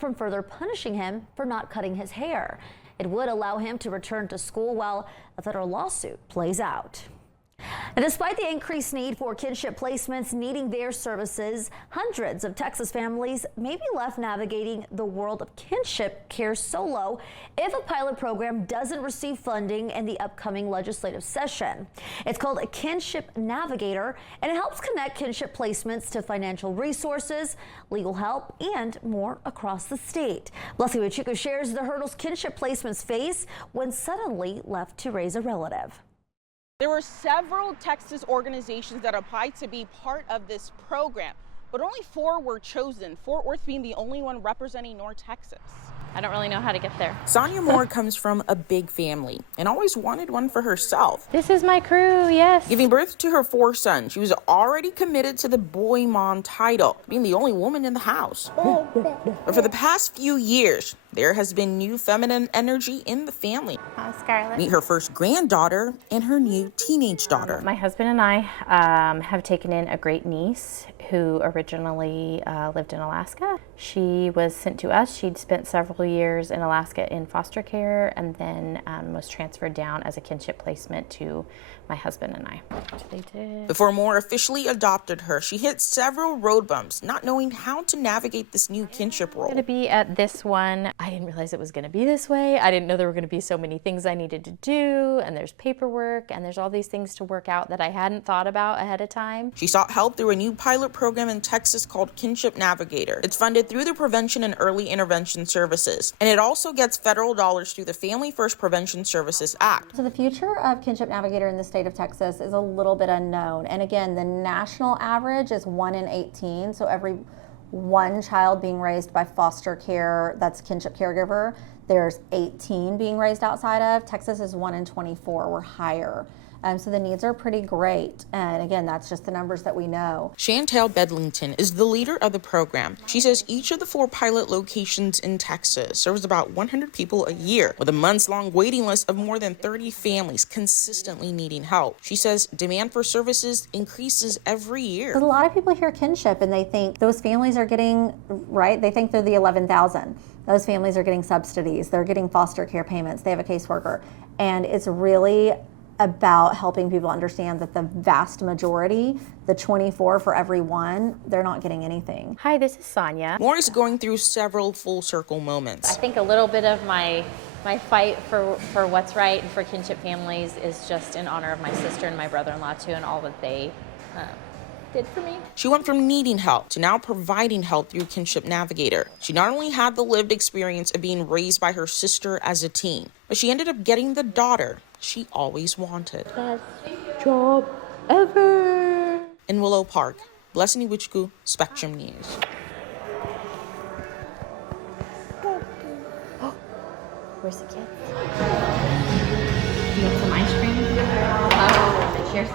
from further punishing him for not cutting his hair. It would allow him to return to school while a federal lawsuit plays out. And despite the increased need for kinship placements needing their services, hundreds of Texas families may be left navigating the world of kinship care solo if a pilot program doesn't receive funding in the upcoming legislative session. It's called a Kinship Navigator, and it helps connect kinship placements to financial resources, legal help, and more across the state. Leslie Wachuku shares the hurdles kinship placements face when suddenly left to raise a relative. There were several Texas organizations that applied to be part of this program, but only 4 were chosen, Fort Worth being the only one representing North Texas. I don't really know how to get there. Sonia Moore comes from a big family and always wanted one for herself. This is my crew, yes. Giving birth to her 4 sons, she was already committed to the boy mom title, being the only woman in the house. But for the past few years, there has been new feminine energy in the family. Scarlett. Meet her first granddaughter and her new teenage daughter. My husband and I have taken in a great niece who originally lived in Alaska. She was sent to us. She'd spent several years in Alaska in foster care and then was transferred down as a kinship placement to my husband and I. They did. Before Moore officially adopted her, she hit several road bumps, not knowing how to navigate this new kinship role. I'm going to be at this one. I didn't realize it was going to be this way. I didn't know there were going to be so many things I needed to do, and there's paperwork, and there's all these things to work out that I hadn't thought about ahead of time. She sought help through a new pilot program in Texas called Kinship Navigator. It's funded through the Prevention and Early Intervention Services, and it also gets federal dollars through the Family First Prevention Services Act. So the future of Kinship Navigator in the state of Texas is a little bit unknown. And again, the national average is 1 in 18. So every 1 child being raised by foster care, that's kinship caregiver, there's 18 being raised outside of. Texas is 1 in 24, we're higher. So the needs are pretty great. And again, that's just the numbers that we know. Chantel Bedlington is the leader of the program. She says each of the 4 pilot locations in Texas serves about 100 people a year, with a months-long waiting list of more than 30 families consistently needing help. She says demand for services increases every year. A lot of people hear kinship and they think those families are getting, right? They think they're the 11,000. Those families are getting subsidies. They're getting foster care payments. They have a caseworker. And it's really about helping people understand that the vast majority, the 24 for every 1, they're not getting anything. Hi, this is Sonia. Moore is going through several full circle moments. I think a little bit of my fight for what's right and for kinship families is just in honor of my sister and my brother-in-law too, and all that they did for me. She went from needing help to now providing help through Kinship Navigator. She not only had the lived experience of being raised by her sister as a teen, but she ended up getting the daughter she always wanted. Best job ever. In Willow Park, Leslie Wachuku, Spectrum News. Where's the kid? You want some ice cream? Oh, cheers.